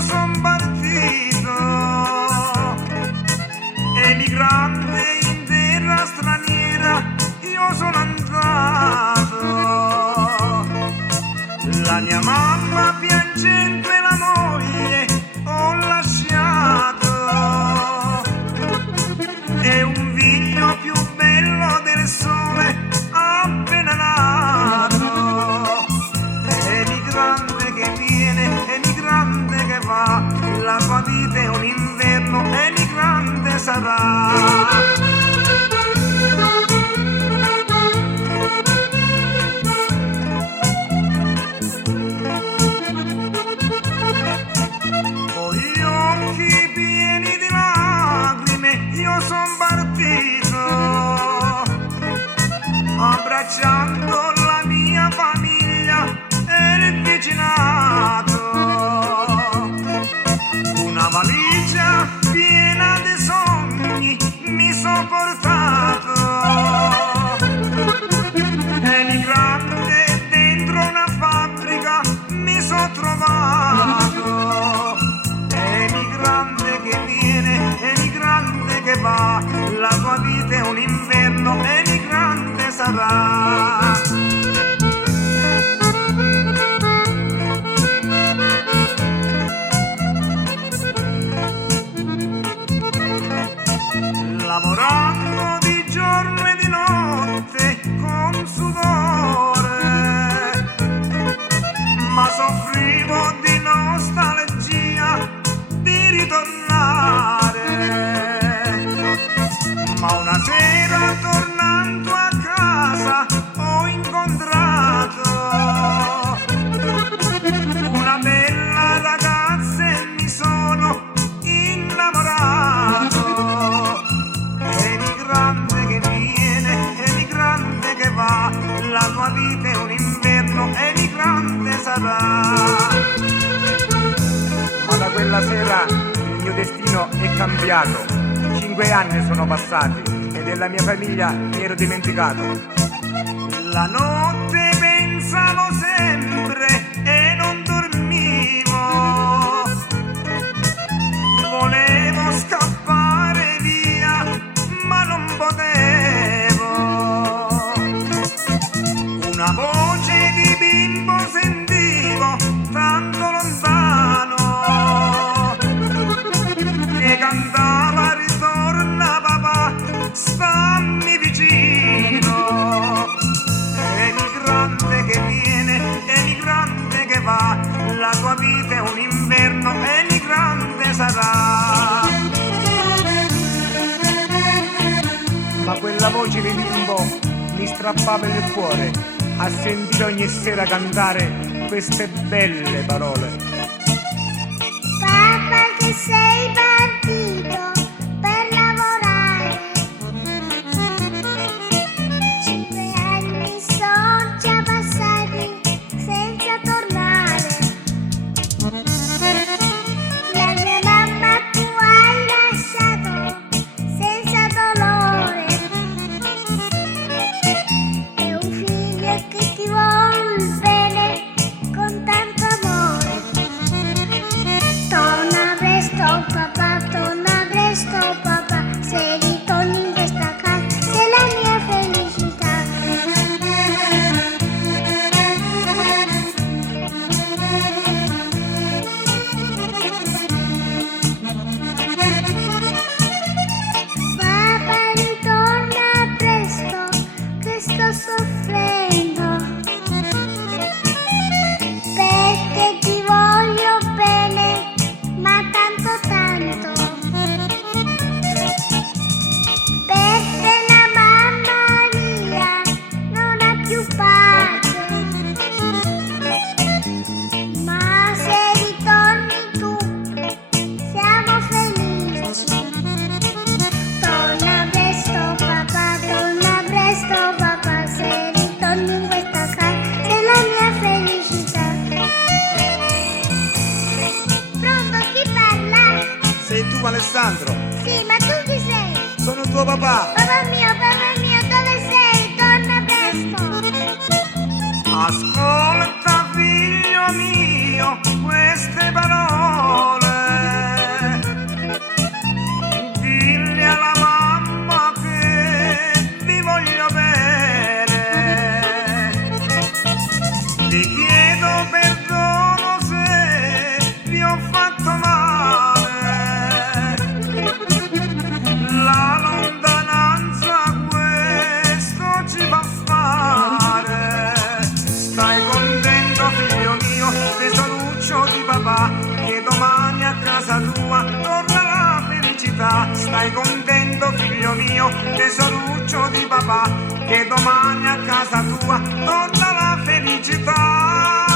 io son partito, emigrante in terra straniera, io sono andato. La mia mamma piangendo e la moglie ho lasciato, e un figlio più bello del sole appena nato. Emigrante che viene, emigrante che va, la tua vita è un inverno, emigrante sarà. Abbracciando la mia famiglia e il vicinato, una valigia piena di sogni mi so portato. Emigrante dentro una fabbrica mi so trovato. Emigrante che viene, emigrante che va, la tua vita è un inverno, emigrante sarà. Lavorando di giorno e di notte con sudore, ma soffrivo di nostalgia di ritornare. Ma una sera tornando a casa ho incontrato una bella ragazza e mi sono innamorato. Emigrante che viene, emigrante che va, la tua vita è un inverno, emigrante sarà. Ma da quella sera il mio destino è cambiato. 5 anni sono passati e della mia famiglia mi ero dimenticato. La notte pensavo sempre e non dormivo, volevo scappare via ma non potevo. Una voce di bimbo sentivo tanto lontano che cantava: ritorna papà, stammi vicino. Emigrante che viene, emigrante che va, la tua vita è un inverno, emigrante sarà. Ma quella voce di bimbo mi strappava il cuore a sentire ogni sera cantare queste belle parole. Papà che sei partito per lavorare, 5 anni sono già passati senza tornare. La mia mamma tu hai lasciato senza dolore, e un figlio che ti vuol bene con tanto amore. Torna presto papà, se ritorni in questa casa sei la mia felicità. Papà ritorna presto che sto soffrendo, perché ti voglio bene ma tanto. Per te la mamma mia non ha più pace, ma se ritorni tu siamo felici. Torna presto papà, se ritorni in questa casa sei la mia felicità. Pronto, chi parla? Sei tu, Alessandro? Sì, ma tu chi sei? Sono tuo papà. Papà mio, dove sei? Torna presto. Ascolta figlio mio queste parole. fatto male. La lontananza questo ci fa fare. Stai contento figlio mio, tesoruccio di papà, che domani a casa tua torna la felicità. Stai contento figlio mio, tesoruccio di papà, che domani a casa tua torna la felicità.